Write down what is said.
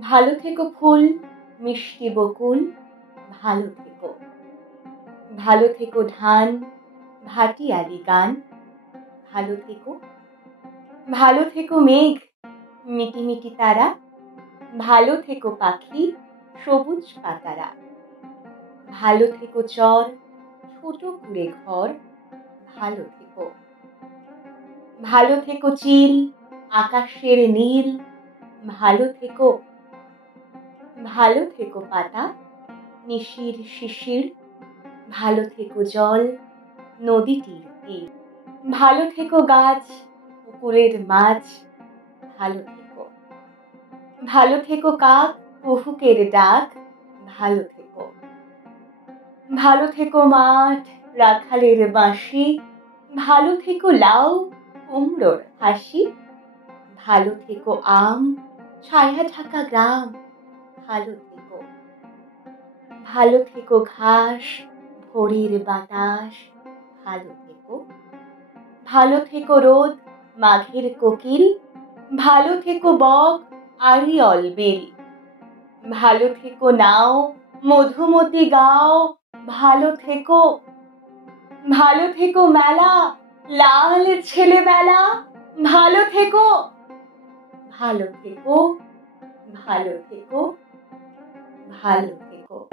ভালো থেকো ফুল, মিষ্টি বকুল, ভালো থেকো। ভালো থেকো ধান, ভাটিয়ালি গান, ভালো থেকো। ভালো থেকো মেঘ, মিটিমিটি তারা, ভালো থেকো পাখি, সবুজ পাতারা। ভালো থেকো চর, ছোট কুড়ে ঘর, ভালো থেকো। ভালো থেকো চিল, আকাশের নীল, ভালো থেকো। ভালো থেকো পাতা, নিশির শিশির, ভালো থেকো জল, নদীটির তীর। ভালো থেকো গাছ, পুকুরের মাছ, ভালো থেকো। ভালো থেকো কাক, কুহুকের ডাক, ভালো থেকো। ভালো থেকো মাঠ, রাখালের বাঁশি, ভালো থেকো লাউ, কুমড়োর হাসি। ভালো থেকো আম, ছায়া ঢাকা গ্রাম, ভালো থেকো। ভালো থেকো ঘাস, ভোরের বাতাস, ভালো থেকো। ভালো থেকো রোদ, মাঘের কোকিল, ভালো থেকো বক, আড়িয়ল বেল। ভালো থেকো নাও, মধুমতি গাও, ভালো থেকো। ভালো থেকো মেলা, লাল ছেলেবেলা, ভালো থেকো। ভালো থেকো, ভালো থেকো, ভালো থেকো।